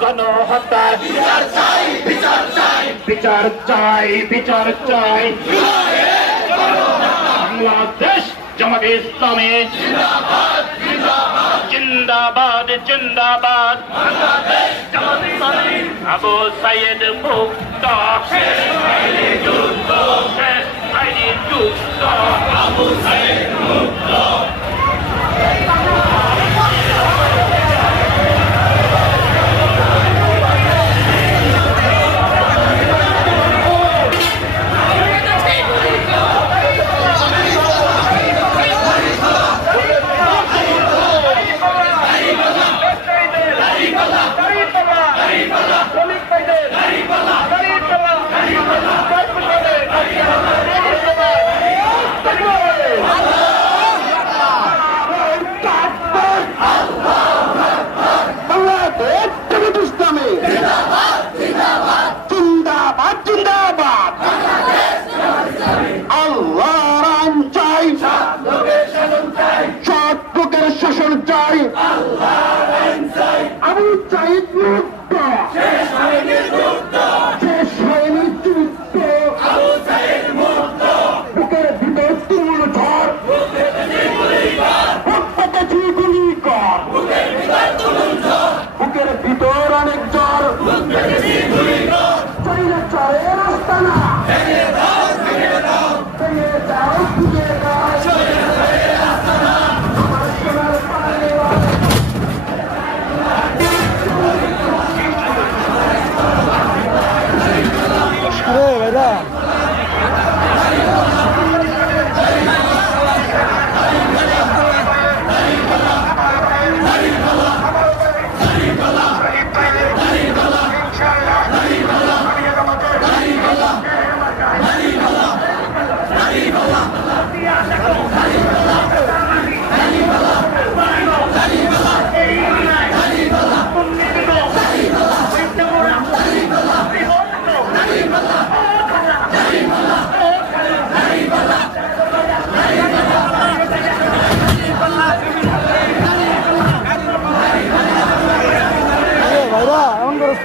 গণহত্যার বিচার চাই বিচার চাই। বিচার চাই বিচার চাই। বাংলাদেশ জামাত ইসলামে। জিন্দাবাদ জিন্দাবাদ। আবু সাইয়েদ মুক্ত। শেষ আইনি আবু সাইয়েদ মুক্ত। চরে রাস্তা না ভেঙে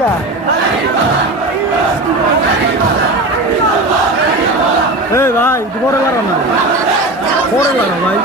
এমন করস কা এই ভাই পরে লাগাও না পরে লাগাও ভাই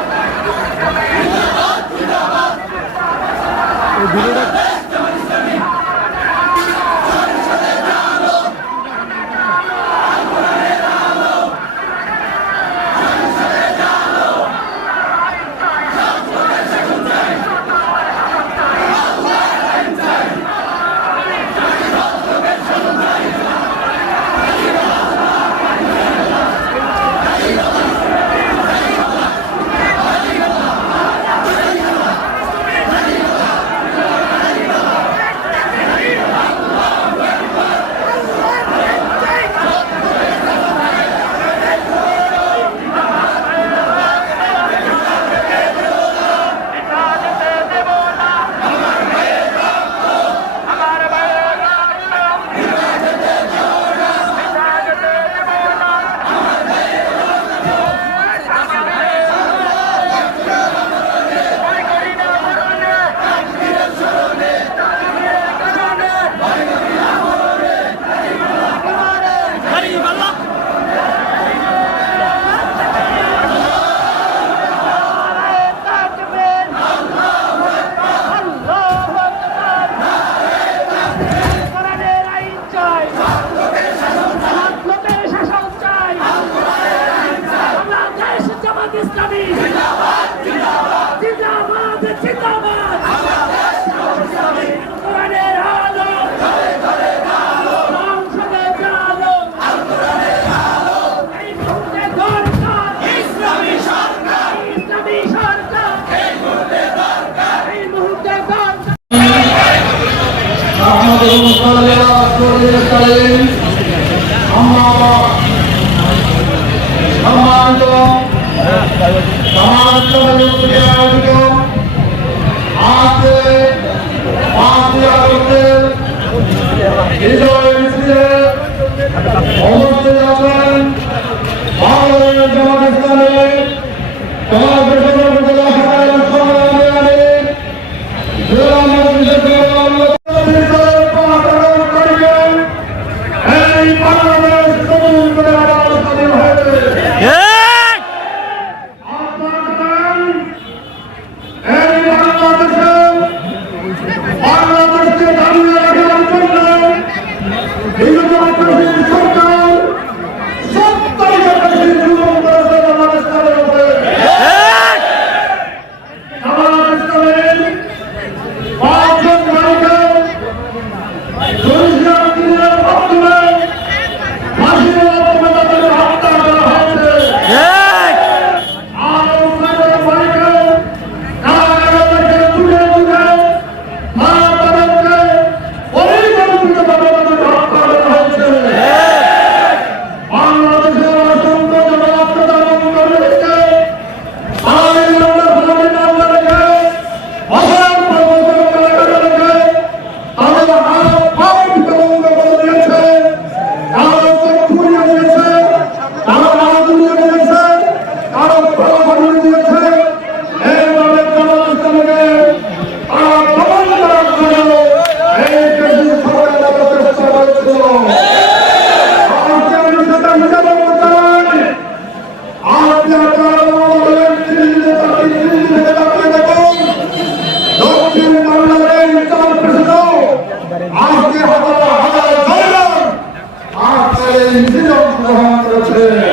أحمده صلى الله عليه وسلم أما أما أنتم كما أنتم بأولادكم آتي آتي أبوكم إذا أمسكم أمسكم أبوكم أبوكم أبوكم নিজেই অংশগ্রহণ করেছিলেন